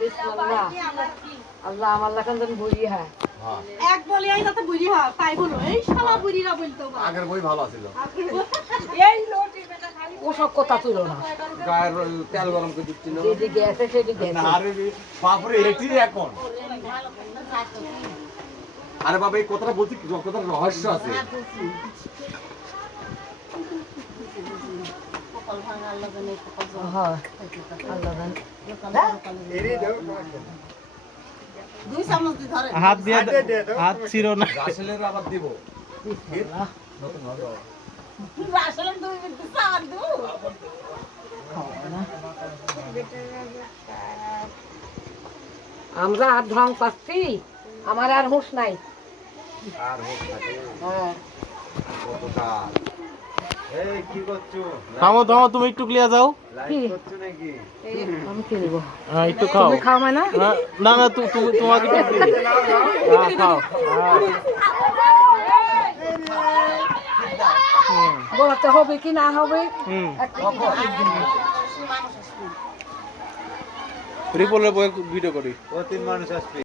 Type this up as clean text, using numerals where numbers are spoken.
বিসমিল্লাহ আল্লাহ আমার লাগান যেন বুঝি হয় এক বলি আই যাতে বুঝি হয় তাই বলো এই শালা বুড়িরা বলতো আগের বই ভালো ছিল। এই লোটি বেটা খালি ওসব কথা তুল না গায়ের তেল গরম করে দিচ্ছিল। যেদিকে গেছে সেদিকে গেছে আরে বাপরে এটি এখন। আরে বাবা এই কথাটা বলছি কথাটা রহস্য আছে। হ্যাঁ আল্লাহ জানে দুই চামচ দি ধরে হাত দিয়ে হাত ছিল না রাসেলের আবার দিব। আসলে দুই মিনিট সার দু আমরা আর ঢং পাচ্ছি আমার আর হুঁশ নাই আর হোক থাকে হ্যাঁ কতকাল। এই কি করছো? থামো থামো তুমি একটু ক্লিয়ার যাও লাইভ করছো নাকি? আমি কি নিব হ্যাঁ একটু খাও তুমি খাও মানে না না তুমি তোমাকে একটু দিই। হ্যাঁ খাও বলতে হবে কি না হবে হুম একটা রিপোর্টের বই ভিডিও করি ও তিন মানুষ আসবে।